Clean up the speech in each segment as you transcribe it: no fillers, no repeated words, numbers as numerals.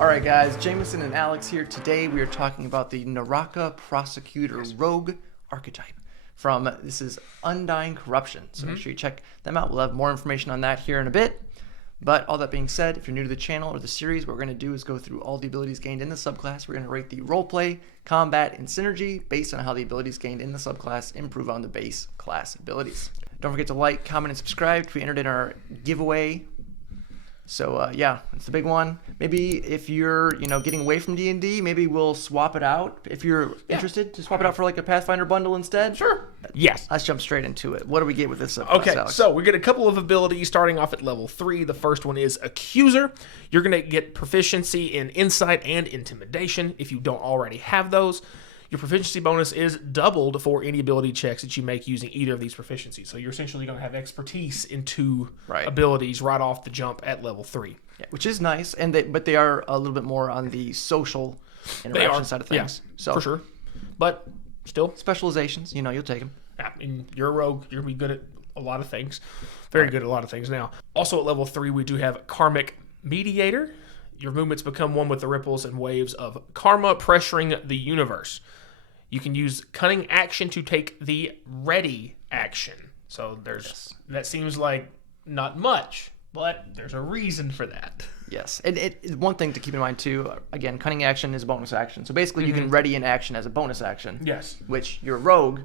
Alright guys, Jameson and Alex here. Today we are talking about the Naraka Prosecutor Rogue archetype from, this is Undying Corruption. So make sure you check them out. We'll have more information on that here in a bit. But all that being said, if you're new to the channel or the series, what we're going to do is go through all the abilities gained in the subclass. We're going to rate the roleplay, combat, and synergy based on how the abilities gained in the subclass improve on the base class abilities. Don't forget to like, comment, and subscribe to be entered in our giveaway. So yeah, it's the big one. Maybe if you're, getting away from D&D, maybe we'll swap it out. If you're interested, to swap it out for like a Pathfinder bundle instead. Sure. Yes. Let's jump straight into it. What do we get with this subclass, Okay, Alex? so we get a couple of abilities starting off at level 3. The first one is Accuser. You're going to get proficiency in Insight and Intimidation if you don't already have those. Your proficiency bonus is doubled for any ability checks that you make using either of these proficiencies. So you're essentially going to have expertise in two abilities right off the jump at level 3. Yeah, which is nice, but they are a little bit more on the social interaction side of things. Yeah, so for sure. But still, specializations, you'll take them. I mean, you're a rogue. You're going to be good at a lot of things. Very good at a lot of things now. Also at level 3, we do have Karmic Mediator. Your movements become one with the ripples and waves of karma pressuring the universe. You can use Cunning Action to take the Ready action. So that seems like not much, but there's a reason for that. Yes. And one thing to keep in mind too, again, Cunning Action is a bonus action. So basically you can ready an action as a bonus action. Yes. Which your rogue,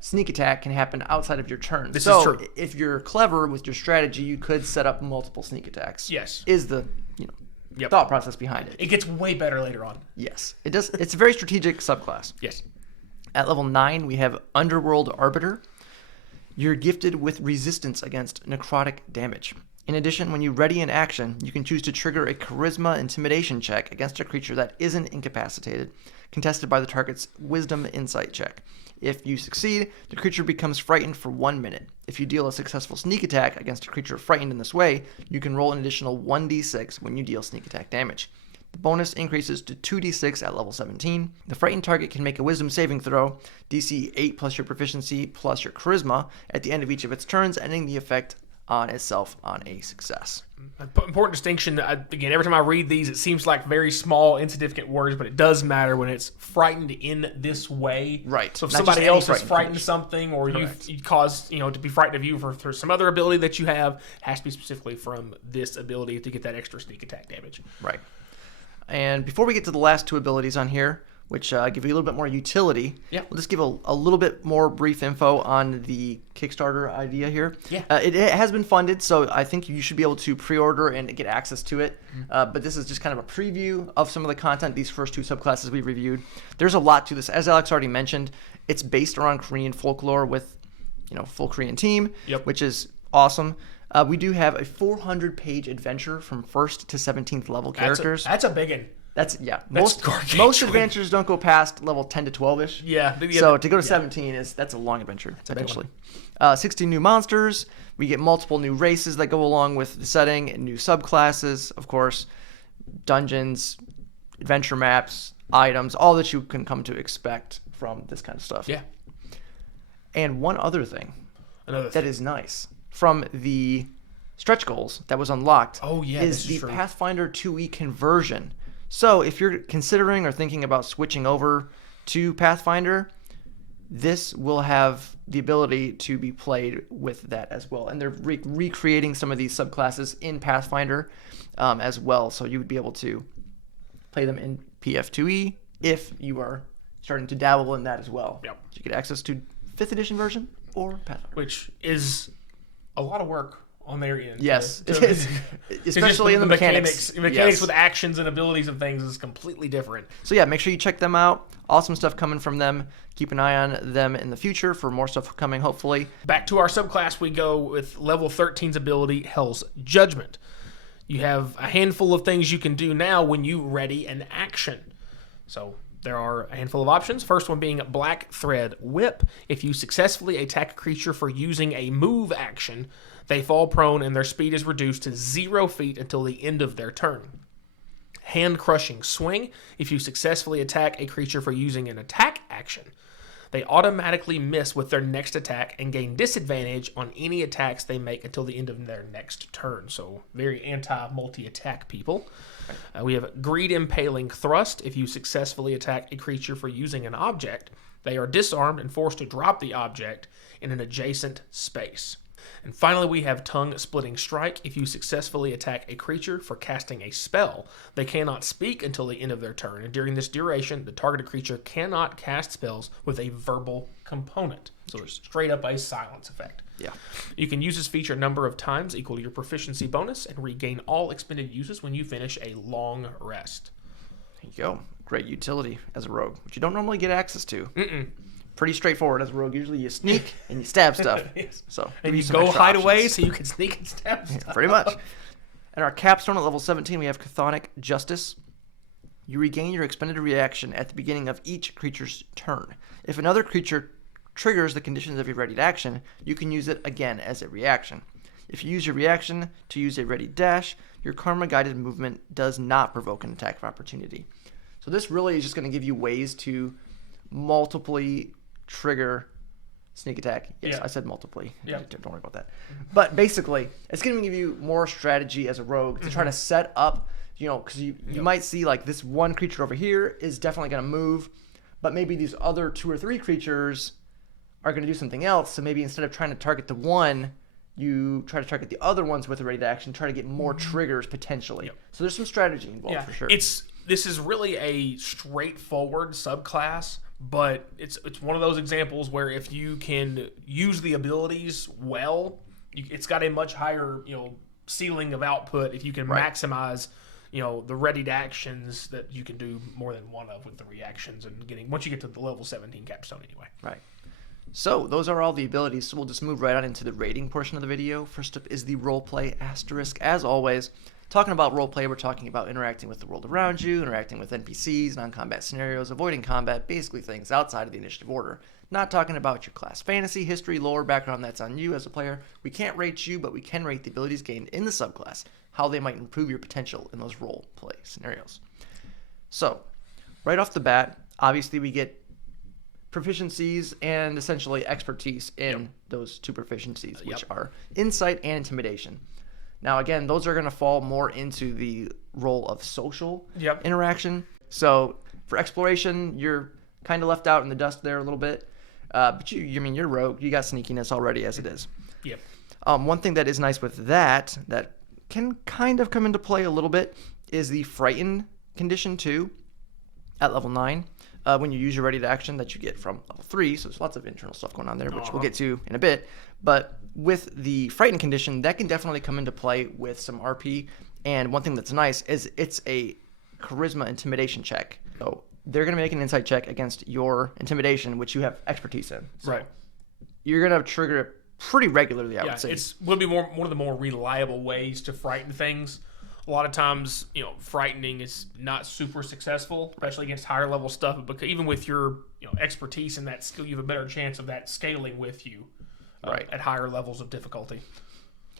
sneak attack can happen outside of your turn. This is true. If you're clever with your strategy, you could set up multiple sneak attacks. Yes. Is the thought process behind it. It gets way better later on. Yes. It does. It's a very strategic subclass. Yes. At level 9, we have Underworld Arbiter. You're gifted with resistance against necrotic damage. In addition, when you ready an action, you can choose to trigger a Charisma Intimidation check against a creature that isn't incapacitated, contested by the target's Wisdom Insight check. If you succeed, the creature becomes frightened for 1 minute. If you deal a successful sneak attack against a creature frightened in this way, you can roll an additional 1d6 when you deal sneak attack damage. The bonus increases to 2d6 at level 17. The frightened target can make a wisdom saving throw, DC 8 plus your proficiency plus your charisma, at the end of each of its turns, ending the effect on itself on a success. Important distinction. Again, every time I read these, it seems like very small, insignificant words, but it does matter when it's frightened in this way. Right. So if somebody else is frightened of something, or you cause to be frightened of you for some other ability that you have, it has to be specifically from this ability to get that extra sneak attack damage. Right. And before we get to the last two abilities on here, which give you a little bit more utility, we'll just give a little bit more brief info on the Kickstarter idea here. Yeah. It has been funded, so I think you should be able to pre-order and get access to it. But this is just kind of a preview of some of the content, these first two subclasses we reviewed. There's a lot to this. As Alex already mentioned, it's based around Korean folklore with, full Korean team, which is awesome. We do have a 400-page adventure from 1st to 17th level characters. That's a big one. That's most adventures don't go past level 10 to 12-ish. Yeah. So to go to 17 that's a long adventure eventually. 16 new monsters. We get multiple new races that go along with the setting, and new subclasses, of course, dungeons, adventure maps, items, all that you can come to expect from this kind of stuff. Yeah. And one other thing that is nice from the stretch goals that was unlocked is the Pathfinder 2e conversion. So if you're considering or thinking about switching over to Pathfinder, this will have the ability to be played with that as well. And they're recreating some of these subclasses in Pathfinder as well. So you would be able to play them in PF2e if you are starting to dabble in that as well. Yep. So you get access to 5th edition version or Pathfinder. Which is a lot of work on their end. Yes, especially in the mechanics. Mechanics with actions and abilities and things is completely different. So yeah, make sure you check them out. Awesome stuff coming from them. Keep an eye on them in the future for more stuff coming, hopefully. Back to our subclass, we go with level 13's ability, Hell's Judgment. You have a handful of things you can do now when you ready an action. So there are a handful of options. First one being Black Thread Whip. If you successfully attack a creature for using a move action, they fall prone and their speed is reduced to 0 feet until the end of their turn. Hand Crushing Swing. If you successfully attack a creature for using an attack action, They automatically miss with their next attack and gain disadvantage on any attacks they make until the end of their next turn. So very anti-multi-attack people. We have Greed Impaling Thrust. If you successfully attack a creature for using an object, they are disarmed and forced to drop the object in an adjacent space. And finally, we have Tongue Splitting Strike. If you successfully attack a creature for casting a spell, they cannot speak until the end of their turn. And during this duration, the targeted creature cannot cast spells with a verbal component. So it's straight up a silence effect. Yeah. You can use this feature a number of times equal to your proficiency bonus and regain all expended uses when you finish a long rest. There you go. Great utility as a rogue, which you don't normally get access to. Mm-mm. Pretty straightforward as a rogue. Usually you sneak and you stab stuff. Yes. So And you go hide away so you can sneak and stab stuff. Yeah, pretty much. And our capstone at level 17, we have Chthonic Justice. You regain your expended reaction at the beginning of each creature's turn. If another creature triggers the conditions of your readied action, you can use it again as a reaction. If you use your reaction to use a ready dash, your karma-guided movement does not provoke an attack of opportunity. So this really is just going to give you ways to multiply trigger sneak attack. Yes, Yeah. I said multiply. Yeah. Don't worry about that. But basically, it's going to give you more strategy as a rogue to try to set up, because you might see like this one creature over here is definitely going to move, but maybe these other 2 or 3 creatures are going to do something else. So maybe instead of trying to target the one, you try to target the other ones with a ready to action, try to get more triggers potentially. Yep. So there's some strategy involved for sure. This is really a straightforward subclass, but it's one of those examples where if you can use the abilities well, it's got a much higher ceiling of output if you can maximize the readied actions that you can do more than one of with the reactions and once you get to the level 17 capstone anyway. Right. So those are all the abilities. So we'll just move right on into the rating portion of the video. First up is the roleplay asterisk. As always, talking about roleplay, we're talking about interacting with the world around you, interacting with NPCs, non-combat scenarios, avoiding combat, basically things outside of the initiative order. Not talking about your class fantasy, history, lore, background. That's on you as a player. We can't rate you, but we can rate the abilities gained in the subclass, how they might improve your potential in those roleplay scenarios. So, right off the bat, obviously we get proficiencies and essentially expertise in those 2 proficiencies, which are insight and intimidation. Now, again, those are going to fall more into the role of social interaction. So for exploration, you're kind of left out in the dust there a little bit. But you're rogue. You got sneakiness already as it is. Yep. One thing that is nice with that can kind of come into play a little bit is the Frighten condition too at level 9. When you use your ready to action that you get from level 3, so there's lots of internal stuff going on there, which we'll get to in a bit. But with the Frighten condition, that can definitely come into play with some RP. And one thing that's nice is it's a charisma intimidation check. So they're going to make an insight check against your intimidation, which you have expertise in. So you're going to trigger it pretty regularly, I would say. It's will be one of the more reliable ways to frighten things. A lot of times, frightening is not super successful, especially against higher level stuff. But even with your expertise in that skill, you have a better chance of that scaling with you at higher levels of difficulty.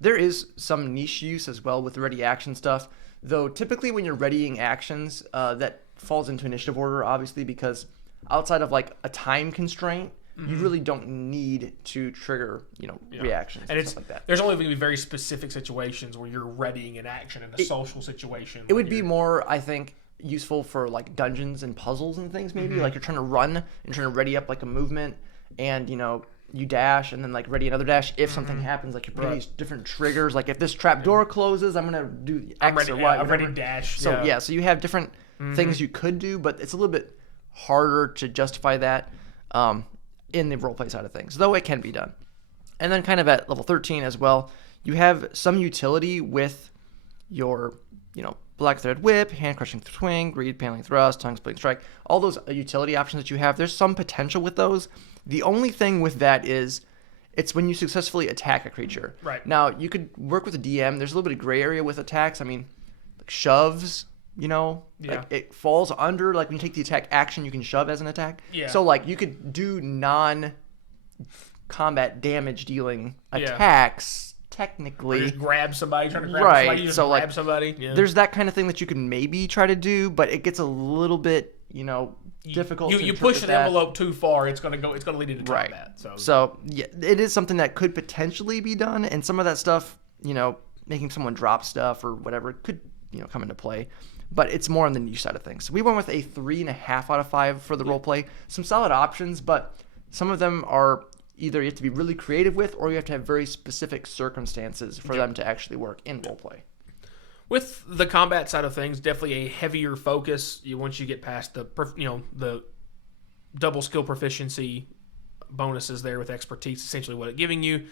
There is some niche use as well with ready action stuff, though typically when you're readying actions, that falls into initiative order, obviously, because outside of like a time constraint, you really don't need to trigger, reactions and stuff like that. There's only going to be very specific situations where you're readying an action in a social situation. It would be more, I think, useful for like dungeons and puzzles and things, maybe. Like you're trying to run and trying to ready up like a movement and, you dash and then like ready another dash if something happens. Like you're putting these different triggers. Like if this trap door closes, I'm going to do X or Y. I'm ready to dash. So so you have different things you could do, but it's a little bit harder to justify that. In the roleplay side of things, though it can be done. And then kind of at level 13 as well, you have some utility with your, Black Thread Whip, Hand Crushing Swing, Greed Paling Thrust, Tongue Splitting Strike, all those utility options that you have. There's some potential with those. The only thing with that is it's when you successfully attack a creature. Right. Now, you could work with a DM. There's a little bit of gray area with attacks. I mean, like shoves, like it falls under, like when you take the attack action, you can shove as an attack. Yeah. So like you could do non-combat damage dealing attacks technically. Or just grab somebody, trying to grab somebody, just grab somebody. Yeah. There's that kind of thing that you can maybe try to do, but it gets a little bit, difficult. You push an envelope too far, it's gonna lead into combat. So yeah, it is something that could potentially be done, and some of that stuff, making someone drop stuff or whatever could come into play. But it's more on the niche side of things. So we went with a 3.5 out of 5 for the roleplay. Some solid options, but some of them are either you have to be really creative with, or you have to have very specific circumstances for them to actually work in roleplay. With the combat side of things, definitely a heavier focus. Once you get past the double skill proficiency bonuses there with expertise, essentially what it's giving you.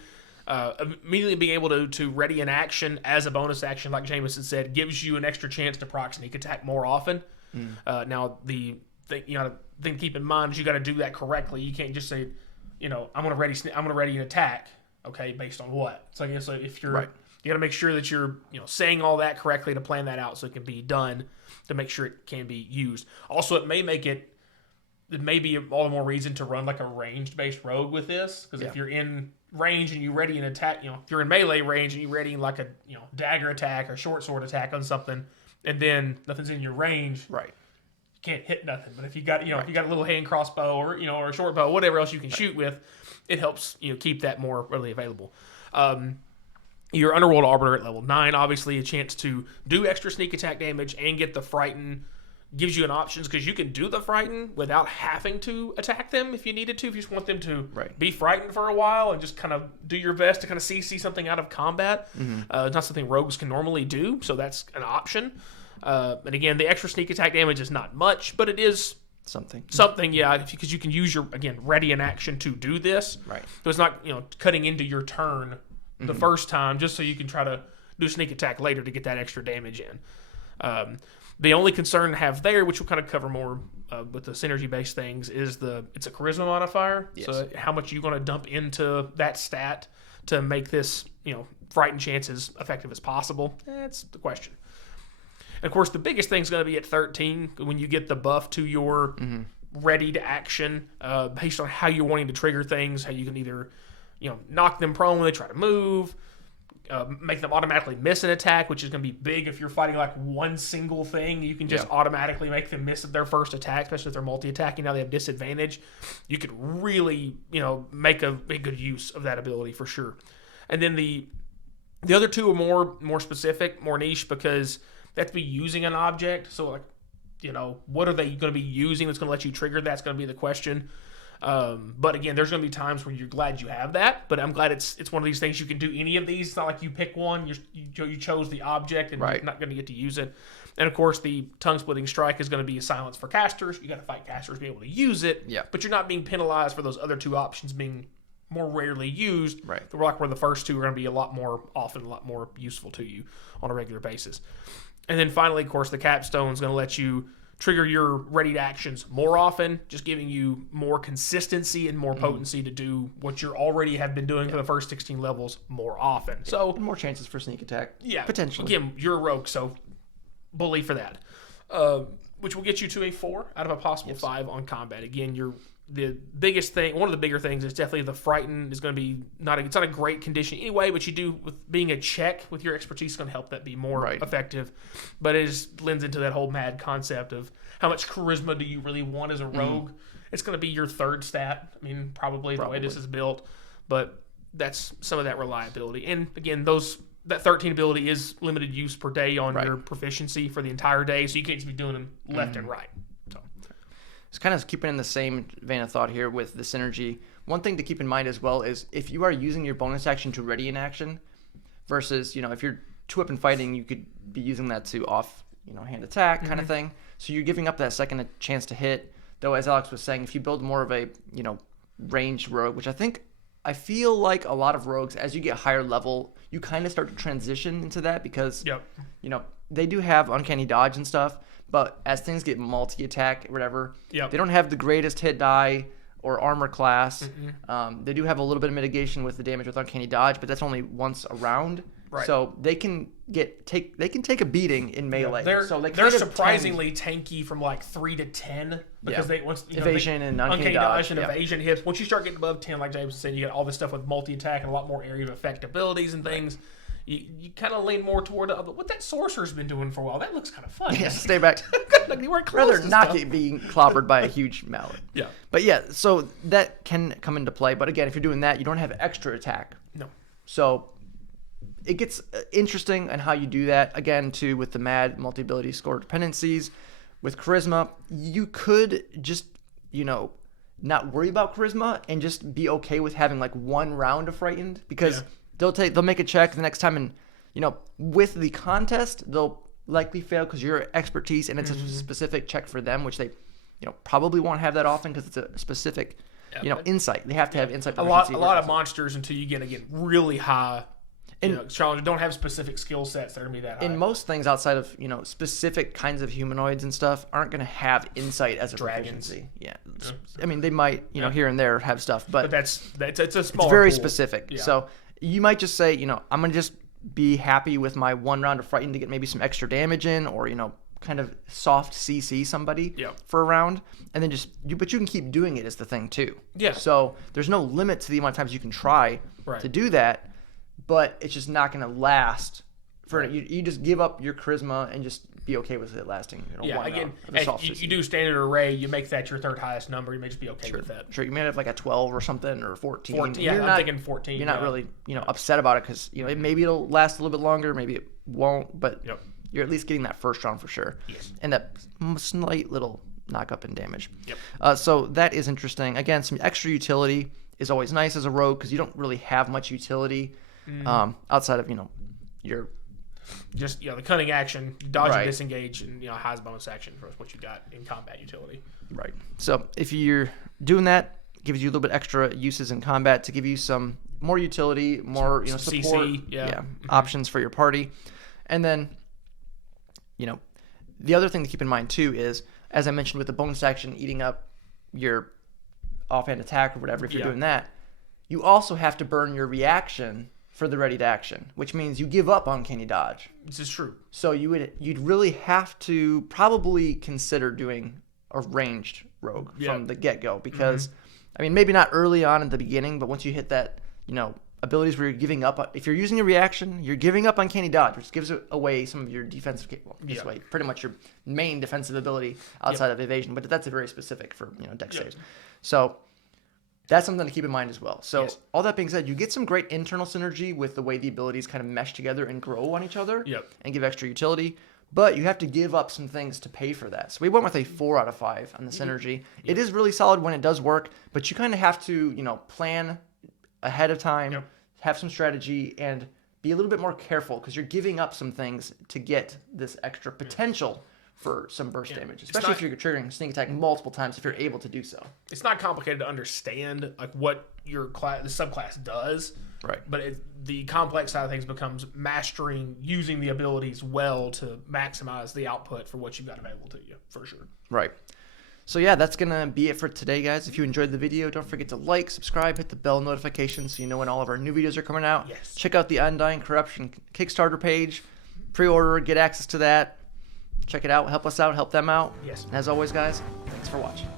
Immediately being able to ready an action as a bonus action, like Jameson said, gives you an extra chance to proc sneak attack more often. Now, the thing to keep in mind is you got to do that correctly. You can't just say, I'm gonna ready an attack. Okay, based on what? So I guess if you're you got to make sure that you're saying all that correctly to plan that out so it can be done to make sure it can be used. Also, it may be all the more reason to run like a ranged based rogue with this, because if you're in range and you ready an attack, if you're in melee range and you ready like a dagger attack or short sword attack on something, and then nothing's in your range, you can't hit nothing. But if you got if you got a little hand crossbow or or a short bow, whatever else you can shoot with, it helps keep that more readily available. Your Underworld Arbiter at level 9, obviously a chance to do extra sneak attack damage and get the Frighten. Gives you an options because you can do the Frighten without having to attack them if you needed to. If you just want them to be frightened for a while and just kind of do your best to kind of see something out of combat. It's not something rogues can normally do, so that's an option. And again, the extra sneak attack damage is not much, but it is something, yeah, because you can use your ready an action to do this. So it's not cutting into your turn the first time just so you can try to do sneak attack later to get that extra damage in. The only concern I have there, which we'll kind of cover more with the synergy-based things, is it's a charisma modifier. Yes. So how much you're going to dump into that stat to make this, frightened chance as effective as possible? That's the question. And of course, the biggest thing is going to be at 13 when you get the buff to your ready to action based on how you're wanting to trigger things, how you can either, knock them prone when they try to move, make them automatically miss an attack, which is going to be big if you're fighting like one single thing. You can just automatically make them miss their first attack, especially if they're multi-attacking. Now they have disadvantage. You could really, make a good use of that ability for sure. And then the other two are more specific, more niche, because they have to be using an object. So like, what are they going to be using that's going to let you trigger? That's going to be the question. But again, there's going to be times where you're glad you have that, but I'm glad it's one of these things you can do any of these. It's not like you pick one, you chose the object and you're not going to get to use it. And of course, the tongue-splitting strike is going to be a silence for casters. You got to fight casters to be able to use it, but you're not being penalized for those other two options being more rarely used. Where the first two are going to be a lot more useful to you on a regular basis. And then finally, of course, the capstone is going to let you trigger your ready actions more often, just giving you more consistency and more potency to do what you already have been doing for the first 16 levels more often. So and more chances for sneak attack. Potentially. Again, you're a rogue, so bully for that. Which will get you to a 4 out of a possible 5 on combat. Again, the biggest thing, one of the bigger things is definitely the Frighten is going to be it's not a great condition anyway, but you do, with being a check with your expertise, is going to help that be more effective. But it lends into that whole mad concept of how much charisma do you really want as a rogue? It's going to be your third stat. I mean, probably the way this is built, but that's some of that reliability. And again, that 13 ability is limited use per day on your proficiency for the entire day, so you can't just be doing them left and right. It's kind of keeping in the same vein of thought here with the synergy. One thing to keep in mind as well is if you are using your bonus action to ready an action versus, if you're 2-weapon fighting, you could be using that to off, hand attack kind of thing. So you're giving up that second chance to hit. Though, as Alex was saying, if you build more of a, ranged rogue, which I feel like a lot of rogues, as you get higher level, you kind of start to transition into that because, they do have uncanny dodge and stuff. But as things get multi-attack or whatever, they don't have the greatest hit die or armor class. They do have a little bit of mitigation with the damage with uncanny dodge, but that's only once a round. So they can take a beating in melee. They're So surprisingly tanky from like 3 to 10 because they evasion and uncanny dodge and evasion hits. Once you start getting above 10, like James said, you get all this stuff with multi-attack and a lot more area of effect abilities and things. you kind of lean more toward what that sorcerer's been doing for a while. That looks kind of fun. Yeah, stay back. Like they weren't close Rather to not stuff. get being clobbered by a huge mallet. Yeah. But yeah, so that can come into play. But again, if you're doing that, you don't have extra attack. No. So it gets interesting on how you do that. Again, too, with the mad multi-ability score dependencies. With charisma, you could just, not worry about charisma and just be okay with having like one round of frightened, because they'll make a check the next time, and with the contest they'll likely fail because your expertise and it's a specific check for them, which they probably won't have that often because it's a specific insight. They have to have insight. A lot of monsters until you get really high. Challenger don't have specific skill sets that are gonna be that high. And most things outside of specific kinds of humanoids and stuff aren't going to have insight as a Dragons. proficiency. Yeah, I mean they might here and there have stuff, but it's a small. It's very pool. specific. Yeah. So you might just say I'm going to just be happy with my one round of frightened to get maybe some extra damage in, or kind of soft CC somebody for a round, and then but you can keep doing it is the thing too. Yeah. So there's no limit to the amount of times you can try to do that. But it's just not going to last for you just give up your charisma and just be okay with it lasting. One again, round you do standard array, you make that your third highest number. You may just be okay with that. Sure, you may have like a 12 or something or 14. 14 yeah, I'm thinking 14. You're not really upset about it because maybe it'll last a little bit longer, maybe it won't, but you're at least getting that first round for sure. Yes. And that slight little knock up in damage. Yep. So that is interesting. Again, some extra utility is always nice as a rogue because you don't really have much utility. Outside of your just the cunning action, dodge and disengage, and highest bonus action for what you got in combat utility. Right. So if you're doing that, it gives you a little bit extra uses in combat to give you some more utility, more support, CC, options for your party, and then the other thing to keep in mind too is, as I mentioned with the bonus action eating up your offhand attack or whatever, if you're doing that, you also have to burn your reaction for the ready to action, which means you give up uncanny dodge. This is true. So you'd really have to probably consider doing a ranged rogue from the get-go, because I mean maybe not early on in the beginning, but once you hit that abilities where you're giving up, if you're using a reaction, you're giving up uncanny dodge, which gives away some of your defensive pretty much your main defensive ability outside of evasion, but that's a very specific for dex saves. So that's something to keep in mind as well. So all that being said, you get some great internal synergy with the way the abilities kind of mesh together and grow on each other and give extra utility. But you have to give up some things to pay for that. So we went with a 4 out of 5 on the synergy. It is really solid when it does work, but you kind of have to, plan ahead of time, have some strategy, and be a little bit more careful because you're giving up some things to get this extra potential for some burst damage, especially if you're triggering sneak attack multiple times if you're able to do so. It's not complicated to understand what your the subclass does, right? But the complex side of things becomes mastering using the abilities well to maximize the output for what you've got available to you, for sure. Right. So yeah, that's gonna be it for today, guys. If you enjoyed the video, don't forget to like, subscribe, hit the bell notification so you know when all of our new videos are coming out. Yes. Check out the Undying Corruption Kickstarter page, pre-order, get access to that. Check it out, help us out, help them out. Yes. And as always, guys, thanks for watching.